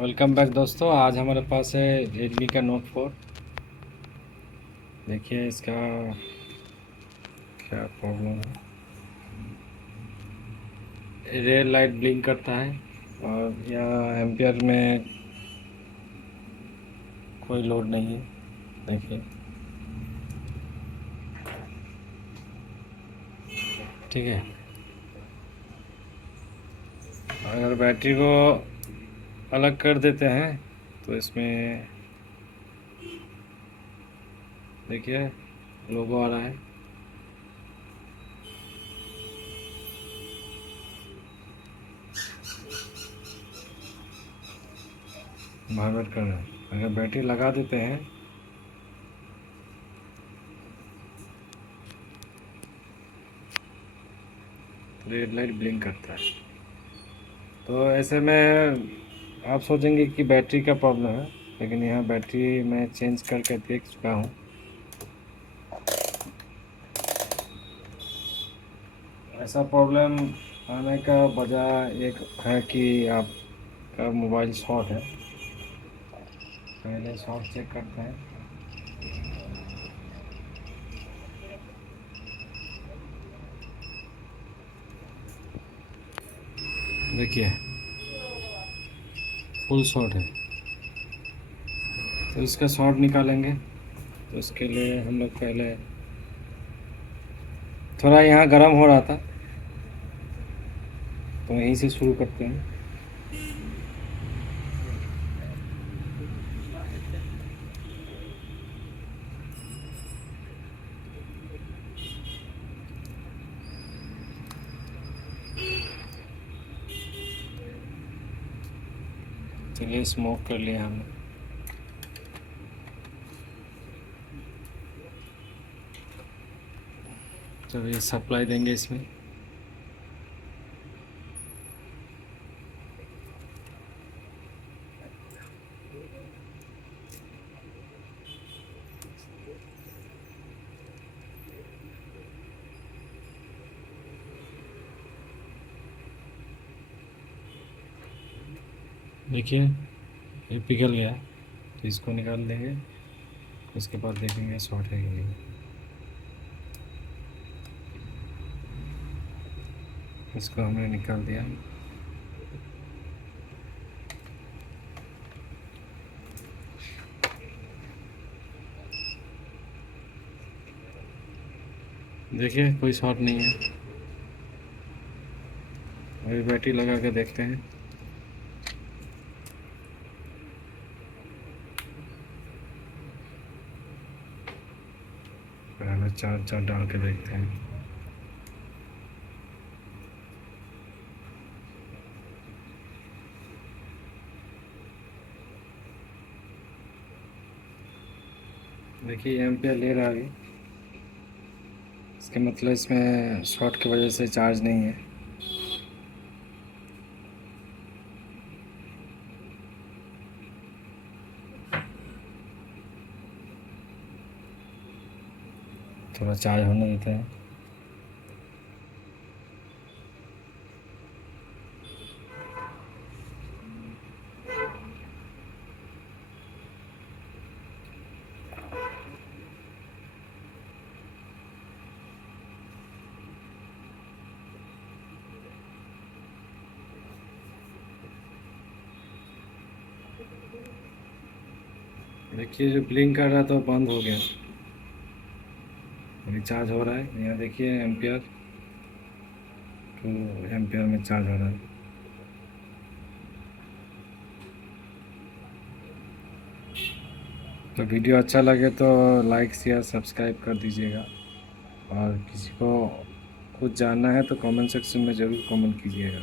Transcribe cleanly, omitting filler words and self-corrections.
Welcome back दोस्तों। आज हमारे पास है Redmi का Note 4। देखिए इसका क्या प्रॉब्लम है। रेड लाइट ब्लिंक करता है और यहाँ एम्पियर में कोई लोड नहीं है। देखिए, ठीक है। अगर बैटरी को अलग कर देते हैं तो इसमें देखिए लोगो आ रहा है। वाइब्रेट कर रहा है। अगर बैटरी लगा देते हैं रेड लाइट ब्लिंक करता है। तो ऐसे में आप सोचेंगे कि बैटरी का प्रॉब्लम है, लेकिन यहाँ बैटरी मैं चेंज करके देख चुका हूँ। ऐसा प्रॉब्लम आने का वजह एक है कि आपका मोबाइल शॉर्ट है। पहले शॉर्ट चेक करते हैं। देखिए फुल शॉर्ट है। तो इसका शॉर्ट निकालेंगे। तो इसके लिए हम लोग पहले थोड़ा यहाँ गर्म हो रहा था, तो यहीं से शुरू करते हैं। चलिए स्मोक कर लिया हमने। तो ये सप्लाई देंगे इसमें। देखिए ये पिघल गया, तो इसको निकाल देंगे। उसके बाद देखेंगे शॉर्ट है कि नहीं। इसको हमने निकाल दिया। देखिए कोई शॉर्ट नहीं है। अभी बैटरी लगा के देखते हैं। पहले चार्जर डाल के देखते हैं। देखिए एम्पियर ले रहा है। इसका मतलब इसमें शॉर्ट की वजह से चार्ज नहीं है। थोड़ा चार्ज होने देते हैं। देखिए जो ब्लिंक कर रहा था वो बंद हो गया। रिचार्ज हो रहा है। यहाँ देखिए एम्पियर, तो एम्पियर में चार्ज हो रहा है। तो वीडियो अच्छा लगे तो लाइक शेयर सब्सक्राइब कर दीजिएगा। और किसी को कुछ जानना है तो कमेंट सेक्शन में ज़रूर कमेंट कीजिएगा।